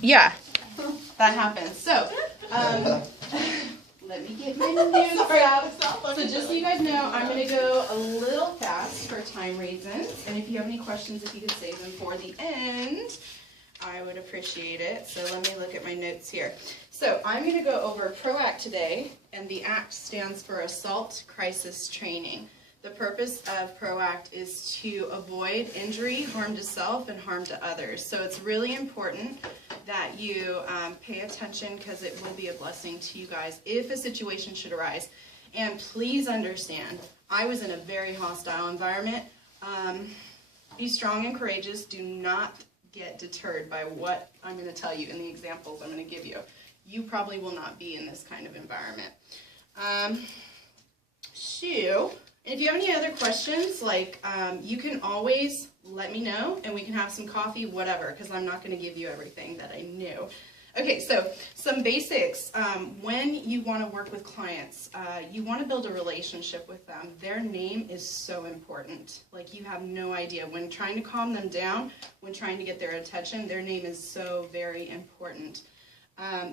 Yeah, that happens. So, let me get my notes out. So just so you guys know, I'm going to go a little fast for time reasons. And if you have any questions, if you could save them for the end, I would appreciate it. So let me look at my notes here. So I'm going to go over ProACT today, and the ACT stands for Assault Crisis Training. The purpose of ProACT is to avoid injury, harm to self, and harm to others. So it's really important that you pay attention, because it will be a blessing to you guys if a situation should arise. And please understand, I was in a very hostile environment. Be strong and courageous. Do not get deterred by what I'm going to tell you and the examples I'm going to give you. You probably will not be in this kind of environment. If you have any other questions, like you can always let me know, and we can have some coffee, whatever, because I'm not going to give you everything that I knew. Okay, so some basics. When you want to work with clients, you want to build a relationship with them. Their name is so important. Like, you have no idea. When trying to calm them down, when trying to get their attention, their name is so very important.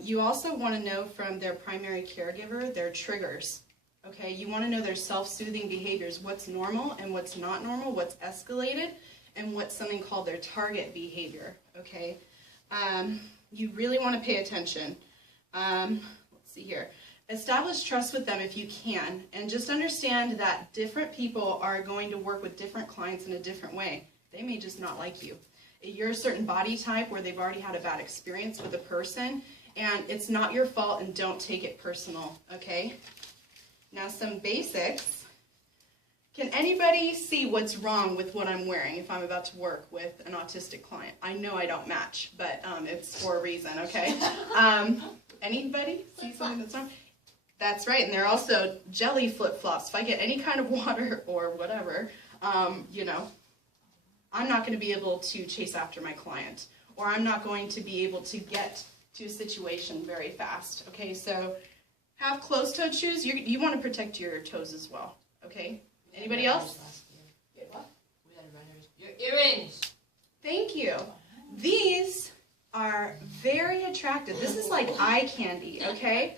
You also want to know from their primary caregiver their triggers. Okay, you want to know their self-soothing behaviors, what's normal and what's not normal, what's escalated, and what's something called their target behavior. Okay, you really want to pay attention. Let's see here. Establish trust with them if you can, and just understand that different people are going to work with different clients in a different way. They may just not like you. You're a certain body type where they've already had a bad experience with a person, and it's not your fault, and don't take it personal, okay? Now, some basics. Can anybody see what's wrong with what I'm wearing if I'm about to work with an autistic client? I know I don't match, but it's for a reason, okay? Anybody see something that's wrong? That's right, and they're also jelly flip-flops. If I get any kind of water or whatever, you know, I'm not going to be able to chase after my client, or I'm not going to be able to get to a situation very fast, okay? So have closed-toed shoes. You want to protect your toes as well, okay? Anybody else? Get what? We had runners. Your earrings. Thank you. These are very attractive. This is like eye candy, okay?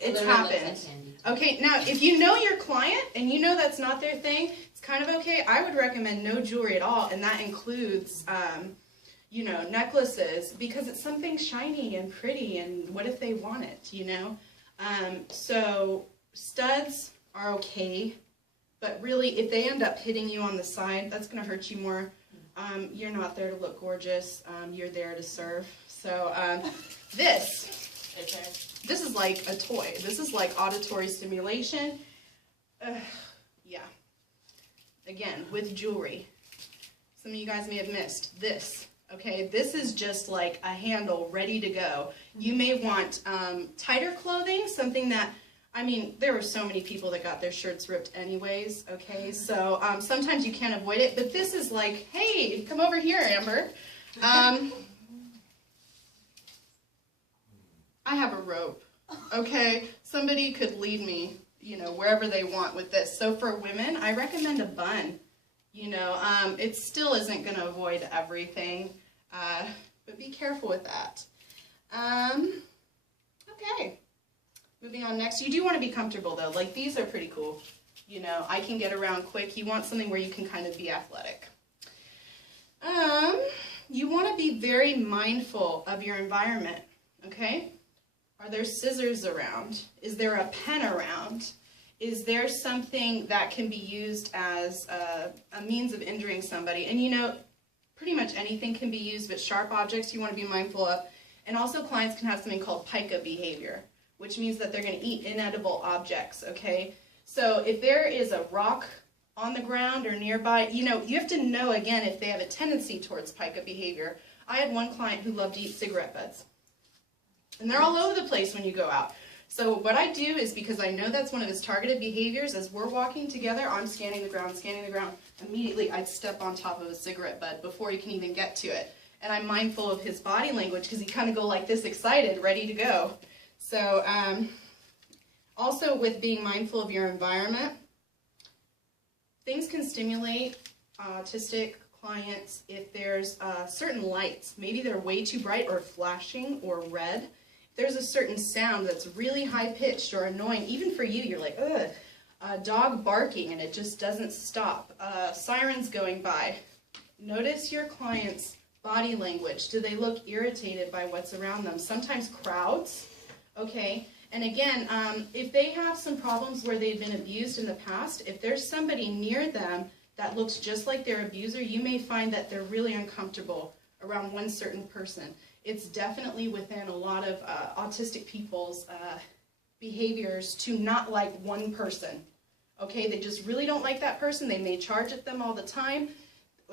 It's happened. Okay, now if you know your client and you know that's not their thing, it's kind of okay. I would recommend no jewelry at all, and that includes you know, necklaces, because it's something shiny and pretty, and what if they want it, you know? So studs are okay, but really if they end up hitting you on the side, that's going to hurt you more. You're not there to look gorgeous, you're there to serve. So this is like a toy. This is like auditory stimulation. Yeah. Again, with jewelry. Some of you guys may have missed this. Okay, this is just like a handle ready to go. You may want tighter clothing, something that, I mean, there were so many people that got their shirts ripped anyways, okay? So sometimes you can't avoid it, but this is like, hey, come over here, Amber. I have a rope, okay? Somebody could lead me, you know, wherever they want with this. So for women, I recommend a bun. You know, it still isn't going to avoid everything, but be careful with that. Okay, moving on next. You do want to be comfortable, though. Like, these are pretty cool. You know, I can get around quick. You want something where you can kind of be athletic. You want to be very mindful of your environment, okay? Are there scissors around? Is there a pen around? Is there something that can be used as a means of injuring somebody? And you know, pretty much anything can be used, but sharp objects you want to be mindful of. And also clients can have something called pica behavior, which means that they're going to eat inedible objects, okay? So if there is a rock on the ground or nearby, you know, you have to know, again, if they have a tendency towards pica behavior. I had one client who loved to eat cigarette butts. And they're all over the place when you go out. So what I do is, because I know that's one of his targeted behaviors, as we're walking together, I'm scanning the ground, immediately I'd step on top of a cigarette butt before he can even get to it. And I'm mindful of his body language, because he kind of go like this, excited, ready to go. So also with being mindful of your environment, things can stimulate autistic clients if there's certain lights. Maybe they're way too bright or flashing or red. If there's a certain sound that's really high-pitched or annoying, even for you, you're like, ugh, a dog barking and it just doesn't stop, sirens going by. Notice your client's body language. Do they look irritated by what's around them? Sometimes crowds, okay? And again, if they have some problems where they've been abused in the past, if there's somebody near them that looks just like their abuser, you may find that they're really uncomfortable around one certain person. It's definitely within a lot of autistic people's behaviors to not like one person, okay? They just really don't like that person. They may charge at them all the time.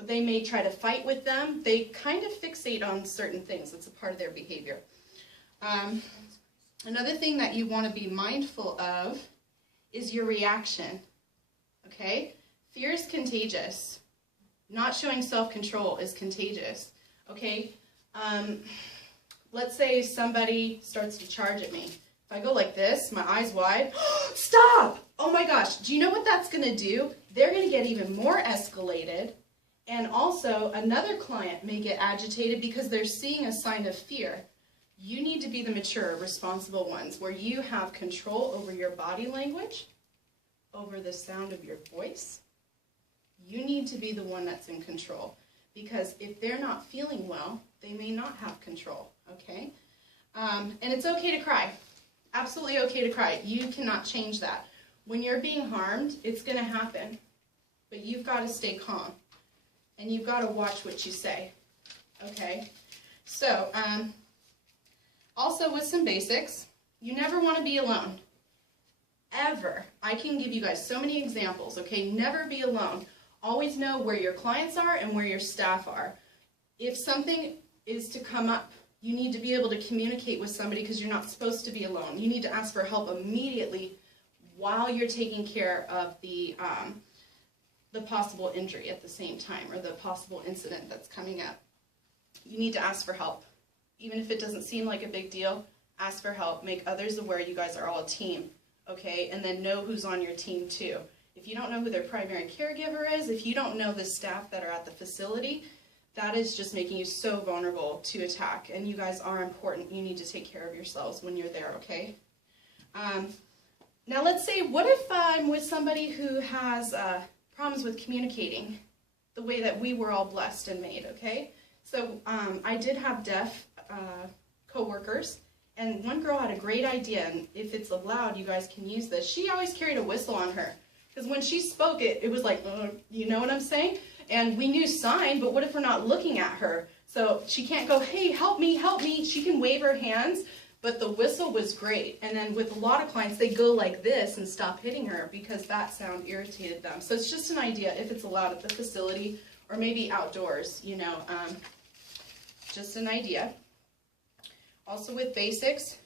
They may try to fight with them. They kind of fixate on certain things. It's a part of their behavior. Another thing that you want to be mindful of is your reaction, okay? Fear is contagious. Not showing self-control is contagious, okay? Let's say somebody starts to charge at me. If I go like this, my eyes wide, stop! Oh my gosh, do you know what that's going to do? They're going to get even more escalated, and also another client may get agitated because they're seeing a sign of fear. You need to be the mature, responsible ones where you have control over your body language, over the sound of your voice. You need to be the one that's in control, because if they're not feeling well, they may not have control, okay? And it's okay to cry. Absolutely okay to cry. You cannot change that. When you're being harmed, it's going to happen, but you've got to stay calm, and you've got to watch what you say, okay? So, also with some basics, you never want to be alone, ever. I can give you guys so many examples, okay? Never be alone. Always know where your clients are and where your staff are. If something is to come up, you need to be able to communicate with somebody because you're not supposed to be alone. You need to ask for help immediately while you're taking care of the possible injury at the same time, or the possible incident that's coming up. You need to ask for help. Even if it doesn't seem like a big deal, ask for help. Make others aware you guys are all a team, okay? And then know who's on your team too. If you don't know who their primary caregiver is, if you don't know the staff that are at the facility, that is just making you so vulnerable to attack. And you guys are important. You need to take care of yourselves when you're there, okay? Now let's say, what if I'm with somebody who has problems with communicating the way that we were all blessed and made, okay? So I did have deaf co-workers, and one girl had a great idea, and if it's allowed, you guys can use this. She always carried a whistle on her, because when she spoke it was like, you know what I'm saying? And we knew sign, but what if we're not looking at her? So she can't go, hey, help me, help me. She can wave her hands, but the whistle was great. And then with a lot of clients, they go like this and stop hitting her because that sound irritated them. So it's just an idea if it's allowed at the facility or maybe outdoors, you know, just an idea. Also with basics,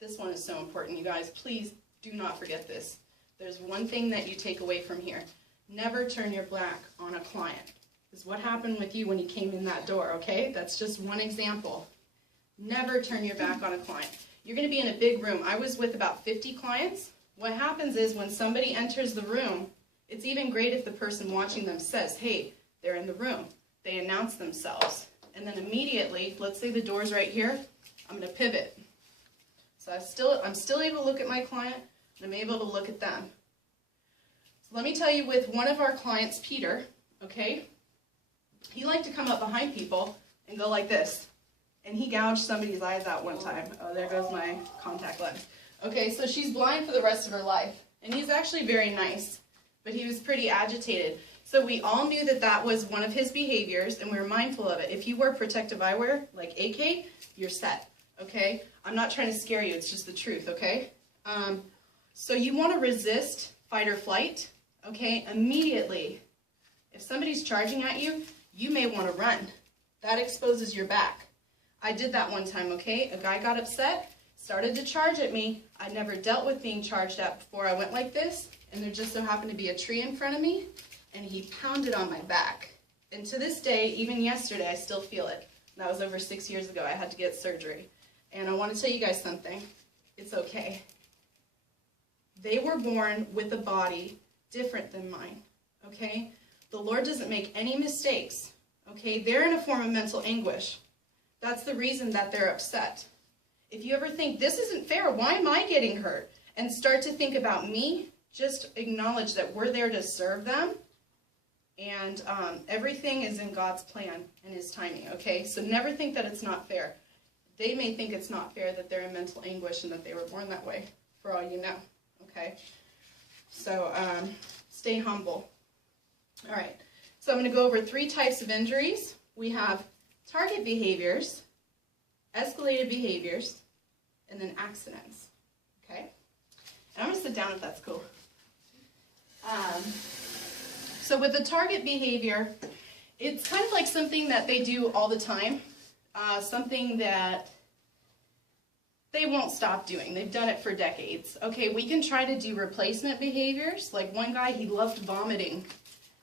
this one is so important, you guys. Please do not forget this. There's one thing that you take away from here. Never turn your back on a client. This is what happened with you when you came in that door, okay? That's just one example. Never turn your back on a client. You're going to be in a big room. I was with about 50 clients. What happens is when somebody enters the room, it's even great if the person watching them says, hey, they're in the room. They announce themselves. And then immediately, let's say the door's right here, I'm going to pivot. So I'm still able to look at my client, and I'm able to look at them. So let me tell you, with one of our clients, Peter, okay, he liked to come up behind people and go like this. And he gouged somebody's eyes out one time. Oh, there goes my contact lens. Okay, so she's blind for the rest of her life. And he's actually very nice, but he was pretty agitated. So we all knew that that was one of his behaviors, and we were mindful of it. If you wear protective eyewear, like AK, you're set, okay? I'm not trying to scare you, it's just the truth, okay? So you want to resist fight or flight, okay? Immediately. If somebody's charging at you, you may want to run. That exposes your back. I did that one time, okay? A guy got upset, started to charge at me. I never dealt with being charged at before. I went like this, and there just so happened to be a tree in front of me, and he pounded on my back. And to this day, even yesterday, I still feel it. That was over 6 years ago. I had to get surgery. And I want to tell you guys something. It's okay. They were born with a body different than mine, okay? The Lord doesn't make any mistakes, Okay, they're in a form of mental anguish. That's the reason that they're upset. If you ever think, this isn't fair, why am I getting hurt? And start to think about me, just acknowledge that we're there to serve them. And everything is in God's plan and His timing, okay? So never think that it's not fair. They may think it's not fair that they're in mental anguish and that they were born that way, for all you know, okay? So stay humble. All right, so I'm going to go over 3 types of injuries. We have target behaviors, escalated behaviors, and then accidents, okay? And I'm going to sit down if that's cool. So with the target behavior, it's kind of like something that they do all the time, something that they won't stop doing. They've done it for decades. Okay, we can try to do replacement behaviors. Like one guy, he loved vomiting.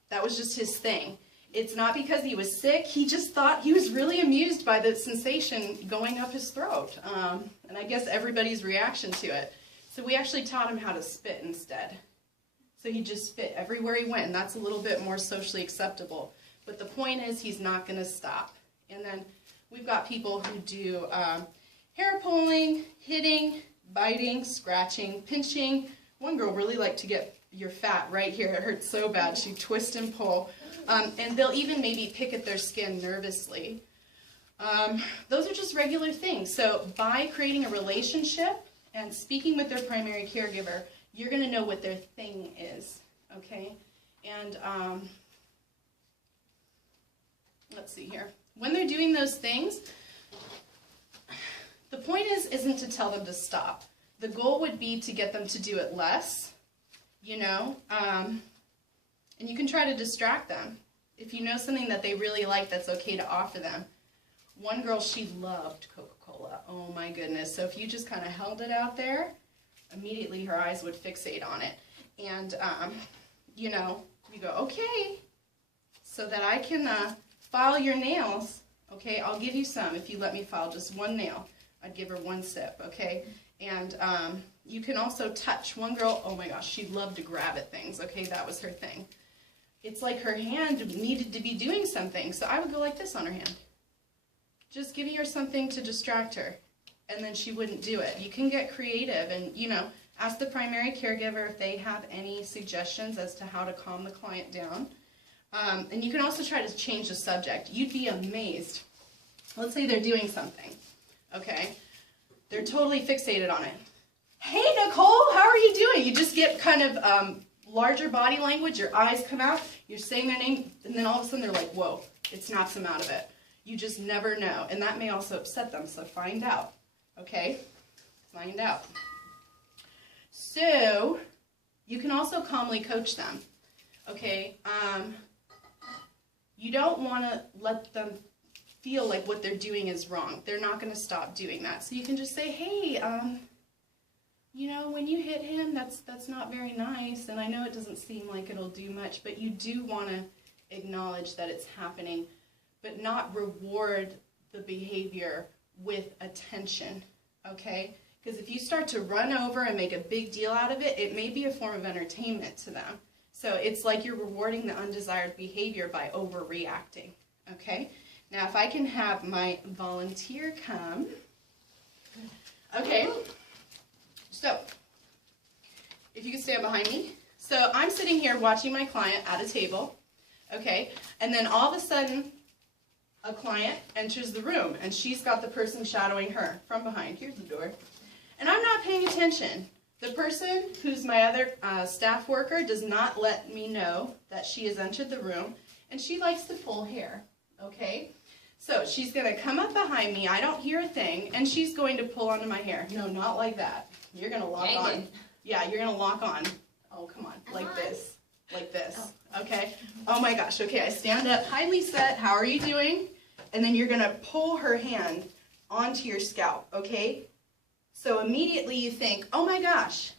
That was just his thing. It's not because he was sick. He just thought he was really amused by the sensation going up his throat. And I guess everybody's reaction to it. So we actually taught him how to spit instead. So he just spit everywhere he went, and that's a little bit more socially acceptable. But the point is, he's not going to stop. And then we've got people who do hair pulling, hitting, biting, scratching, pinching. One girl really liked to get your fat right here. It hurt so bad. She'd twist and pull. And they'll even maybe pick at their skin nervously. Those are just regular things. So by creating a relationship and speaking with their primary caregiver, you're going to know what their thing is, okay? And let's see here. When they're doing those things, the point isn't to tell them to stop. The goal would be to get them to do it less, you know, and you can try to distract them. If you know something that they really like, that's okay to offer them. One girl, she loved Coca-Cola. Oh my goodness. So if you just kind of held it out there, immediately her eyes would fixate on it. And, you know, you go, okay, so that I can file your nails, okay, I'll give you some if you let me file just one nail. I'd give her 1 sip, okay? And you can also touch. One girl, oh my gosh, she loved to grab at things, okay? That was her thing. It's like her hand needed to be doing something, so I would go like this on her hand. Just giving her something to distract her, and then she wouldn't do it. You can get creative and, you know, ask the primary caregiver if they have any suggestions as to how to calm the client down. And you can also try to change the subject. You'd be amazed. Let's say they're doing something, okay? They're totally fixated on it. Hey, Nicole, how are you doing? You just get kind of larger body language. Your eyes come out. You're saying their name, and then all of a sudden they're like, whoa, it snaps them out of it. You just never know, and that may also upset them, so find out, okay? Find out. So, you can also calmly coach them, okay? You don't want to let them feel like what they're doing is wrong. They're not going to stop doing that. So you can just say, hey, you know, when you hit him, that's not very nice, and I know it doesn't seem like it'll do much, but you do want to acknowledge that it's happening, but not reward the behavior with attention, okay? Because if you start to run over and make a big deal out of it, it may be a form of entertainment to them. So it's like you're rewarding the undesired behavior by overreacting, okay? Now if I can have my volunteer come. Okay, so if you can stand behind me. So I'm sitting here watching my client at a table, okay? And then all of a sudden, a client enters the room, and she's got the person shadowing her from behind. Here's the door. And I'm not paying attention. The person who's my other staff worker does not let me know that she has entered the room, and she likes to pull hair, okay? So she's going to come up behind me. I don't hear a thing, and she's going to pull onto my hair. No, not like that. You're going to lock on. Yeah, you're going to lock on. Oh, come on. Like this. Like this. Okay? Oh my gosh. Okay, I stand up. Hi, Lisa. How are you doing? And then you're going to pull her hand onto your scalp, okay? So immediately you think, oh my gosh,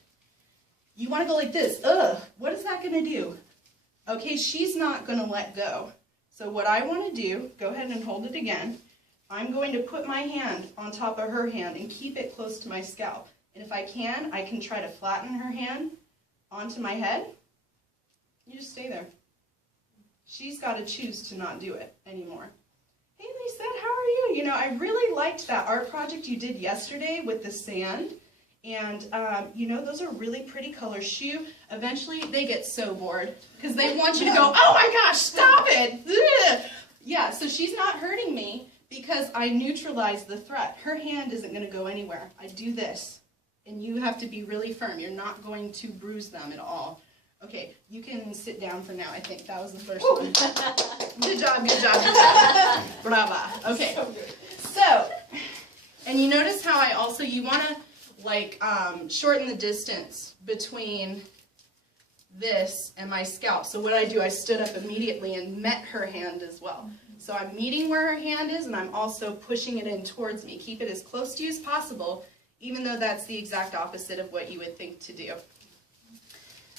you want to go like this. Ugh, what is that going to do? Okay, she's not going to let go. So what I want to do, go ahead and hold it again. I'm going to put my hand on top of her hand and keep it close to my scalp. And if I can try to flatten her hand onto my head. You just stay there. She's got to choose to not do it anymore. Hey, Lisette, how are you? You know, I really liked that art project you did yesterday with the sand. And, you know, those are really pretty colors. Shoo, eventually they get so bored because they want you to go, oh my gosh, stop it. Ugh. Yeah, so she's not hurting me because I neutralized the threat. Her hand isn't going to go anywhere. I do this, and you have to be really firm. You're not going to bruise them at all. Okay, you can sit down for now. I think that was the first one. Good job, good job, good job. Brava. Okay, so, and you notice how I also, you want to like shorten the distance between this and my scalp. So what I do, I stood up immediately and met her hand as well. So I'm meeting where her hand is, and I'm also pushing it in towards me. Keep it as close to you as possible, even though that's the exact opposite of what you would think to do.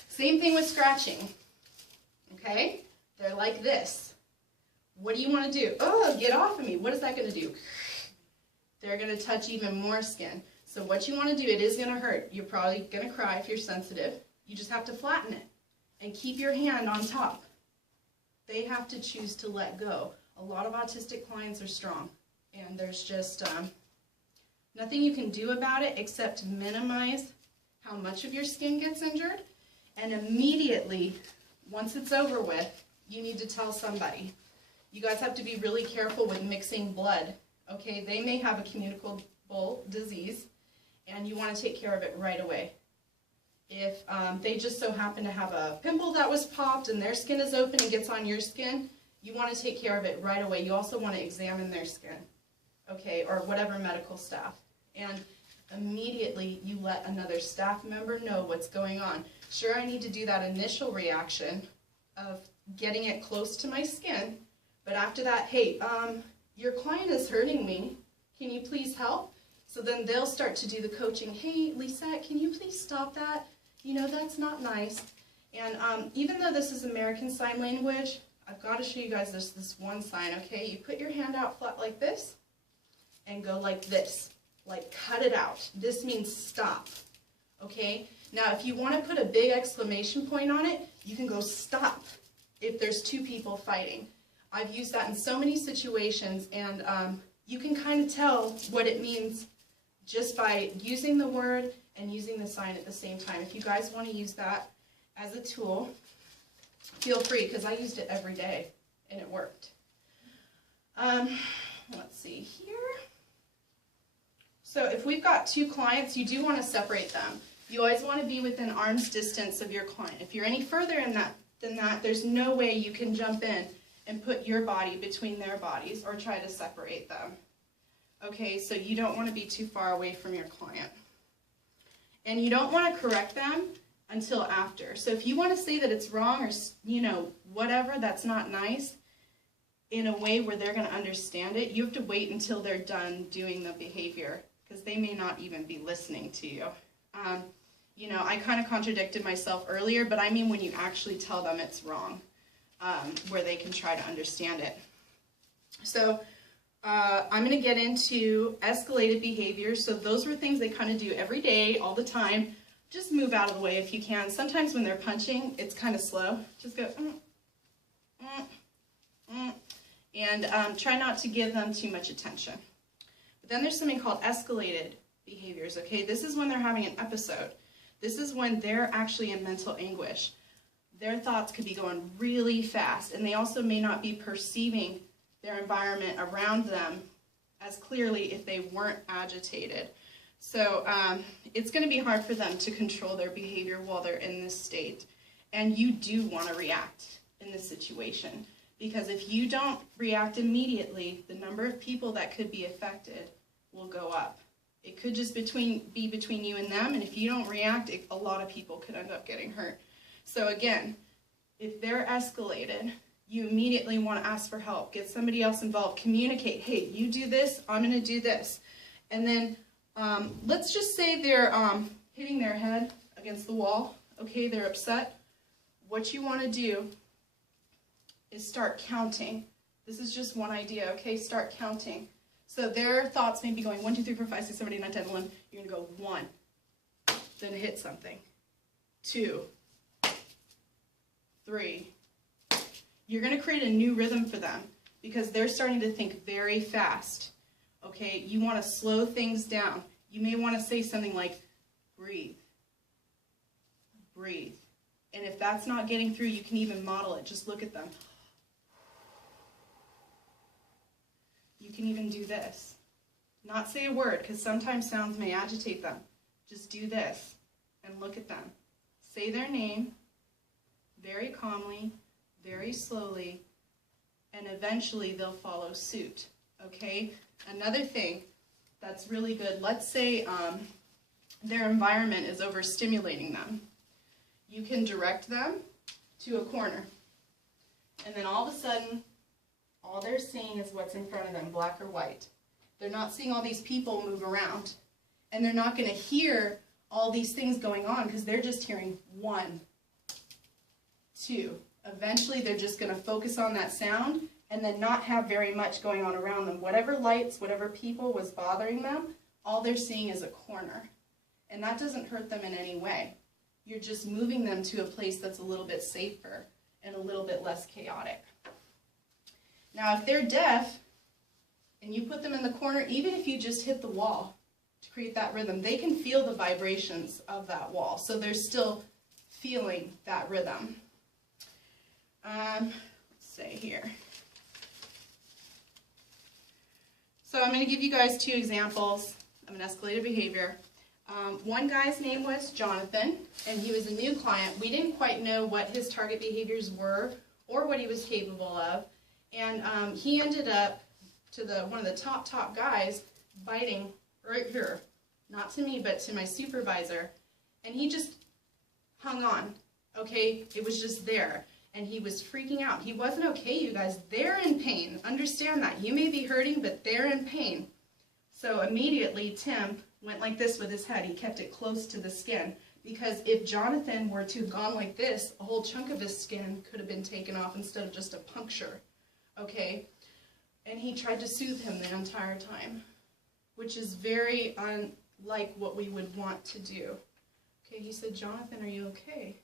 Same thing with scratching. Okay? They're like this. What do you want to do? Oh, get off of me. What is that going to do? They're going to touch even more skin. So what you want to do, it is going to hurt. You're probably going to cry if you're sensitive. You just have to flatten it and keep your hand on top. They have to choose to let go. A lot of autistic clients are strong, and there's just nothing you can do about it except minimize how much of your skin gets injured, and immediately, once it's over with, you need to tell somebody. You guys have to be really careful with mixing blood. Okay, they may have a communicable disease, and you want to take care of it right away. If they just so happen to have a pimple that was popped and their skin is open and gets on your skin, you want to take care of it right away. You also want to examine their skin, okay, or whatever medical staff. And immediately you let another staff member know what's going on. Sure, I need to do that initial reaction of getting it close to my skin, but after that, hey, your client is hurting me. Can you please help? So then they'll start to do the coaching. Hey, Lisette, can you please stop that? You know, that's not nice. And even though this is American Sign Language, I've got to show you guys this one sign, okay? You put your hand out flat like this and go like this, like cut it out. This means stop, okay? Now, if you want to put a big exclamation point on it, you can go stop if there's two people fighting. I've used that in so many situations, and you can kind of tell what it means just by using the word and using the sign at the same time. If you guys want to use that as a tool, feel free, because I used it every day, and it worked. Let's see here. So if we've got two clients, you do want to separate them. You always want to be within arm's distance of your client. If you're any further than that, there's no way you can jump in and put your body between their bodies or try to separate them. Okay, so you don't want to be too far away from your client. And you don't want to correct them until after. So if you want to say that it's wrong or, you know, whatever, that's not nice, in a way where they're going to understand it, you have to wait until they're done doing the behavior, because they may not even be listening to you. You know, I kind of contradicted myself earlier, but I mean when you actually tell them it's wrong, where they can try to understand it. So I'm going to get into escalated behaviors. So those were things they kind of do every day, all the time. Just move out of the way if you can. Sometimes when they're punching, it's kind of slow. Just go, and try not to give them too much attention. But then there's something called escalated behaviors, okay? This is when they're having an episode. This is when they're actually in mental anguish. Their thoughts could be going really fast, and they also may not be perceiving their environment around them as clearly if they weren't agitated. So it's going to be hard for them to control their behavior while they're in this state. And you do want to react in this situation, because if you don't react immediately, the number of people that could be affected will go up. It could just be between you and them, and if you don't react, a lot of people could end up getting hurt. So again, if they're escalated, you immediately want to ask for help. Get somebody else involved. Communicate. Hey, you do this, I'm going to do this. And then let's just say they're hitting their head against the wall. Okay, they're upset. What you want to do is start counting. This is just one idea, okay? Start counting. So their thoughts may be going 1, 2, 3, 4, 5, 6, 7, 8, 9, 10, 11. You're going to go 1, then hit something. 2, 3. you're going to create a new rhythm for them because they're starting to think very fast. Okay, you want to slow things down. You may want to say something like, breathe, breathe. And if that's not getting through, you can even model it. Just look at them. You can even do this. Not say a word, because sometimes sounds may agitate them. Just do this and look at them. Say their name very calmly, very slowly, and eventually they'll follow suit. Okay? Another thing that's really good, let's say their environment is overstimulating them. You can direct them to a corner. And then all of a sudden, all they're seeing is what's in front of them, black or white. They're not seeing all these people move around. And they're not going to hear all these things going on because they're just hearing 1, 2. Eventually, they're just going to focus on that sound and then not have very much going on around them. Whatever lights, whatever people was bothering them, all they're seeing is a corner. And that doesn't hurt them in any way. You're just moving them to a place that's a little bit safer and a little bit less chaotic. Now, if they're deaf and you put them in the corner, even if you just hit the wall to create that rhythm, they can feel the vibrations of that wall. So they're still feeling that rhythm. Let's say here. So I'm going to give you guys 2 examples of an escalated behavior. One guy's name was Jonathan, and he was a new client. We didn't quite know what his target behaviors were or what he was capable of. And he ended up, to one of the top guys, biting right here. Not to me, but to my supervisor. And he just hung on, okay? It was just there. And he was freaking out. He wasn't okay, you guys. They're in pain. Understand that. You may be hurting, but they're in pain. So immediately, Tim went like this with his head. He kept it close to the skin. Because if Jonathan were to have gone like this, a whole chunk of his skin could have been taken off instead of just a puncture. Okay? And he tried to soothe him the entire time, which is very unlike what we would want to do. Okay, he said, Jonathan, are you okay?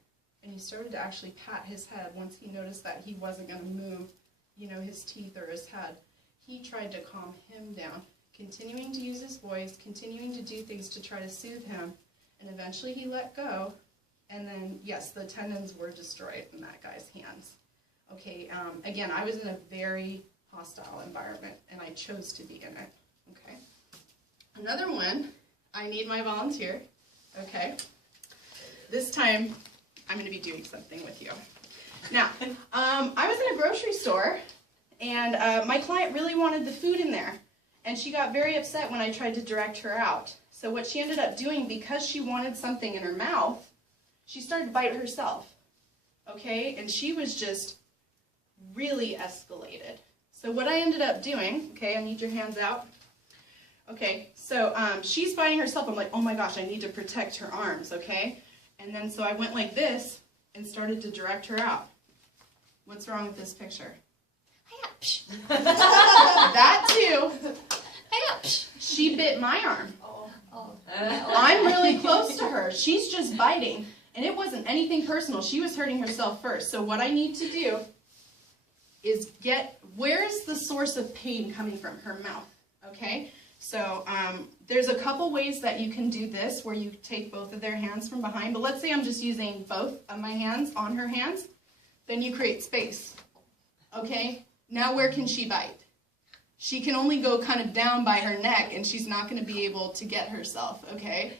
And he started to actually pat his head once he noticed that he wasn't going to move, you know, his teeth or his head. He tried to calm him down, continuing to use his voice, continuing to do things to try to soothe him, and eventually he let go, and then, yes, the tendons were destroyed in that guy's hands. Okay, again, I was in a very hostile environment, and I chose to be in it, okay? Another one, I need my volunteer, okay? This time, I'm going to be doing something with you. Now, I was in a grocery store, and my client really wanted the food in there, and she got very upset when I tried to direct her out. So what she ended up doing, because she wanted something in her mouth, she started to bite herself, okay? And she was just really escalated. So what I ended up doing, okay, I need your hands out. Okay, so she's biting herself. I'm like, oh my gosh, I need to protect her arms, okay? And then so I went like this and started to direct her out. What's wrong with this picture? That too. She bit my arm. I'm really close to her. She's just biting. And it wasn't anything personal. She was hurting herself first. So what I need to do is where is the source of pain coming from? Her mouth. Okay? So there's a couple ways that you can do this where you take both of their hands from behind. But let's say I'm just using both of my hands on her hands. Then you create space. Okay? Now where can she bite? She can only go kind of down by her neck, and she's not going to be able to get herself, okay?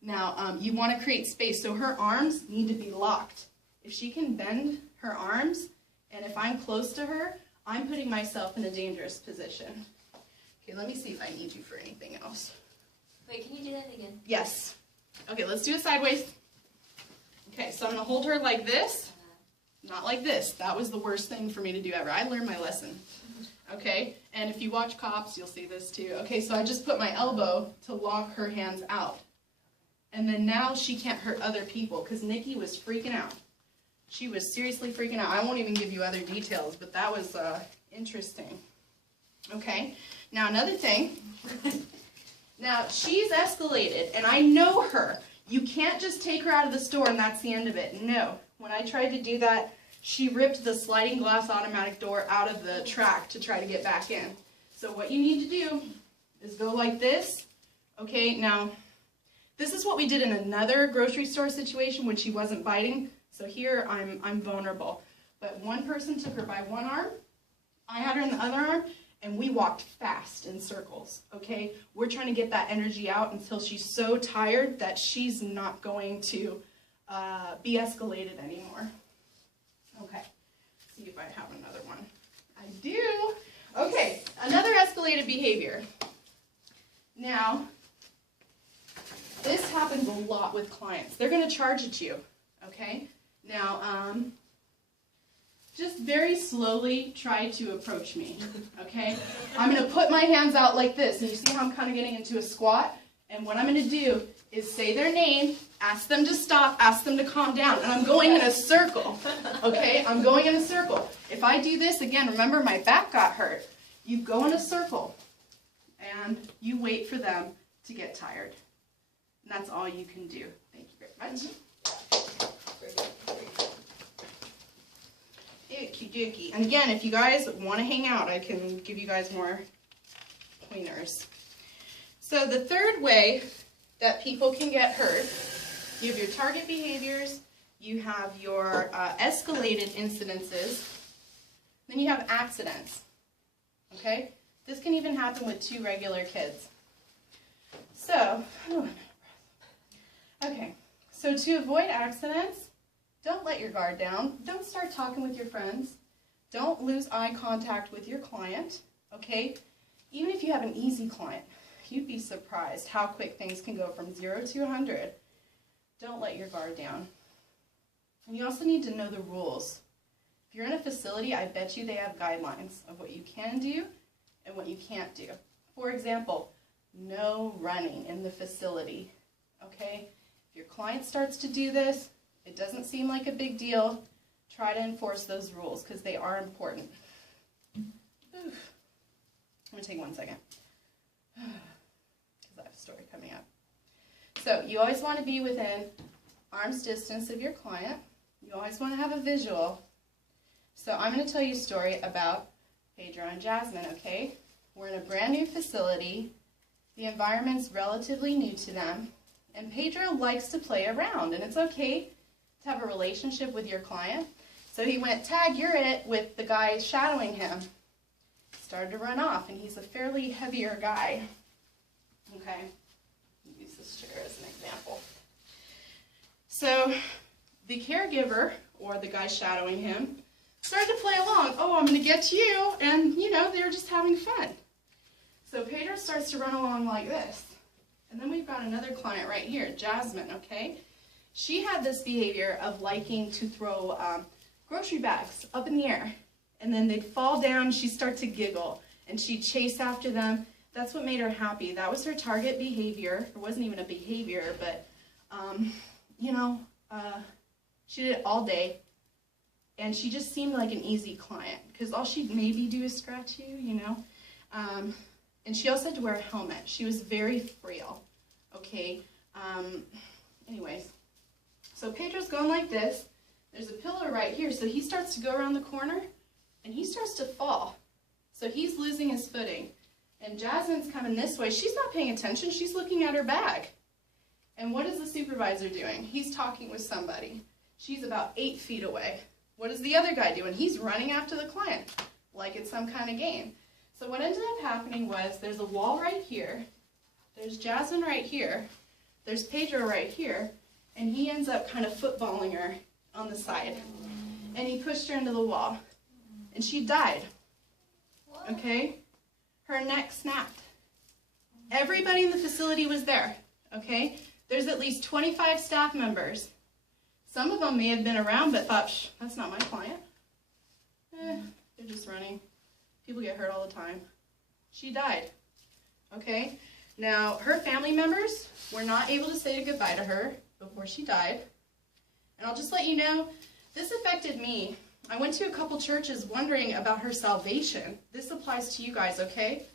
Now, you want to create space, so her arms need to be locked. If she can bend her arms, and if I'm close to her, I'm putting myself in a dangerous position. Okay, let me see if I need you for anything else. Wait, can you do that again? Yes. Okay, let's do it sideways. Okay, so I'm going to hold her like this, not like this. That was the worst thing for me to do ever. I learned my lesson. Okay, and if you watch Cops, you'll see this too. Okay, so I just put my elbow to lock her hands out. And then now she can't hurt other people because Nikki was freaking out. She was seriously freaking out. I won't even give you other details, but that was interesting. Okay, now another thing. Now, she's escalated, and I know her. You can't just take her out of the store and that's the end of it. No. When I tried to do that, she ripped the sliding glass automatic door out of the track to try to get back in. So what you need to do is go like this. Okay, now this is what we did in another grocery store situation when she wasn't biting. So here I'm vulnerable. But one person took her by one arm, I had her in the other arm, and we walked fast in circles, okay? We're trying to get that energy out until she's so tired that she's not going to be escalated anymore. Okay, see if I have another one. I do. Okay, another escalated behavior. Now, this happens a lot with clients. They're going to charge at you, okay? Now, just very slowly try to approach me, okay? I'm going to put my hands out like this, and you see how I'm kind of getting into a squat? And what I'm going to do is say their name, ask them to stop, ask them to calm down, and I'm going in a circle, okay? I'm going in a circle. If I do this, again, remember my back got hurt. You go in a circle, and you wait for them to get tired. And that's all you can do. Thank you very much. Okie dokie. And again, if you guys want to hang out, I can give you guys more pointers. So the third way that people can get hurt, you have your target behaviors, you have your escalated incidences, then you have accidents. Okay? This can even happen with 2 regular kids. So, okay, so to avoid accidents, don't let your guard down. Don't start talking with your friends. Don't lose eye contact with your client, okay? Even if you have an easy client, you'd be surprised how quick things can go from 0 to 100. Don't let your guard down. And you also need to know the rules. If you're in a facility, I bet you they have guidelines of what you can do and what you can't do. For example, no running in the facility, okay? If your client starts to do this, it doesn't seem like a big deal. Try to enforce those rules because they are important. Oof. I'm going to take 1 second because I have a story coming up. So you always want to be within arm's distance of your client. You always want to have a visual. So I'm going to tell you a story about Pedro and Jasmine, okay? We're in a brand new facility. The environment's relatively new to them. And Pedro likes to play around, and it's okay to have a relationship with your client. So he went, tag, you're it, with the guy shadowing him. Started to run off, and he's a fairly heavier guy. Okay, use this chair as an example. So the caregiver, or the guy shadowing him, started to play along. Oh, I'm going to get you, and you know, they were just having fun. So Pedro starts to run along like this. And then we've got another client right here, Jasmine, okay? She had this behavior of liking to throw grocery bags up in the air. And then they'd fall down, she'd start to giggle, and she'd chase after them. That's what made her happy. That was her target behavior. It wasn't even a behavior, but, she did it all day. And she just seemed like an easy client, because all she'd maybe do is scratch you, you know? And she also had to wear a helmet. She was very frail, okay? Anyways, so Pedro's going like this. There's a pillar right here, so he starts to go around the corner, and he starts to fall. So he's losing his footing. And Jasmine's coming this way. She's not paying attention. She's looking at her bag. And what is the supervisor doing? He's talking with somebody. She's about 8 feet away. What is the other guy doing? He's running after the client like it's some kind of game. So what ended up happening was there's a wall right here, there's Jasmine right here, there's Pedro right here, and he ends up kind of footballing her on the side. And he pushed her into the wall. And she died. Okay? Her neck snapped. Everybody in the facility was there. Okay? There's at least 25 staff members. Some of them may have been around but thought, that's not my client. They're just running. People get hurt all the time. She died. Okay? Now, her family members were not able to say goodbye to her before she died. And I'll just let you know, this affected me. I went to a couple churches wondering about her salvation. This applies to you guys, okay?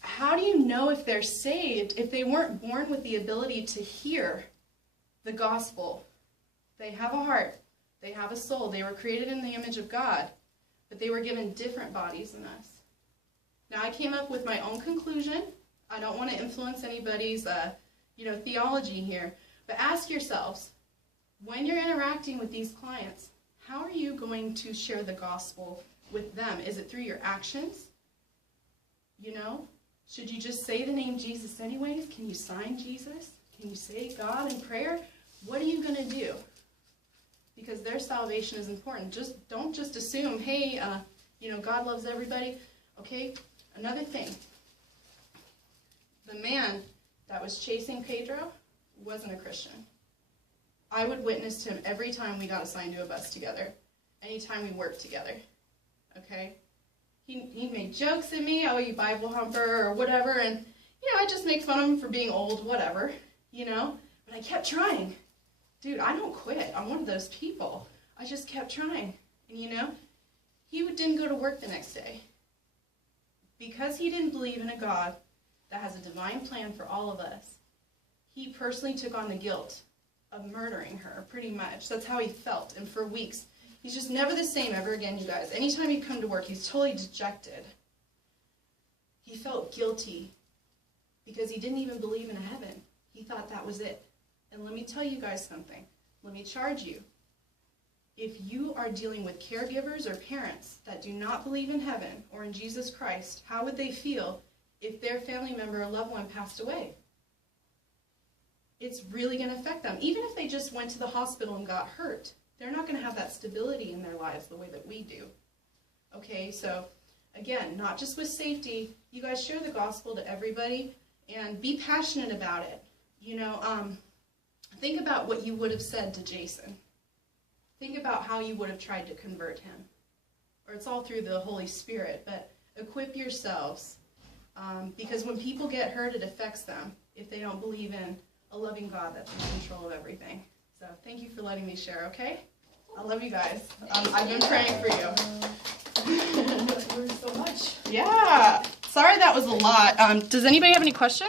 How do you know if they're saved if they weren't born with the ability to hear the gospel? They have a heart. They have a soul. They were created in the image of God, but they were given different bodies than us. Now, I came up with my own conclusion. I don't want to influence anybody's, theology here, but ask yourselves, when you're interacting with these clients, how are you going to share the gospel with them? Is it through your actions? Should you just say the name Jesus anyways? Can you sign Jesus? Can you say God in prayer? What are you going to do? Because their salvation is important. Don't just assume, hey, God loves everybody. Okay, another thing. The man that was chasing Pedro wasn't a Christian. I would witness to him every time we got assigned to a bus together, anytime we worked together. Okay? He made jokes at me, oh, you Bible humper, or whatever, and, I just make fun of him for being old, whatever, But I kept trying. Dude, I don't quit. I'm one of those people. I just kept trying. And, he didn't go to work the next day. Because he didn't believe in a God that has a divine plan for all of us, he personally took on the guilt of murdering her, pretty much. That's how he felt. And for weeks, he's just never the same ever again, you guys. Anytime he'd come to work, he's totally dejected. He felt guilty because he didn't even believe in a heaven. He thought that was it. And let me tell you guys something. Let me charge you. If you are dealing with caregivers or parents that do not believe in heaven or in Jesus Christ, how would they feel if their family member or loved one passed away? It's really going to affect them. Even if they just went to the hospital and got hurt, they're not going to have that stability in their lives the way that we do. Okay, so again, not just with safety, you guys share the gospel to everybody and be passionate about it. Think about what you would have said to Jason. Think about how you would have tried to convert him. Or it's all through the Holy Spirit, but equip yourselves. Because when people get hurt, it affects them if they don't believe in a loving God that's in control of everything. So thank you for letting me share, okay? I love you guys. I've been praying for you. You learned so much. Yeah. Sorry that was a lot. Does anybody have any questions?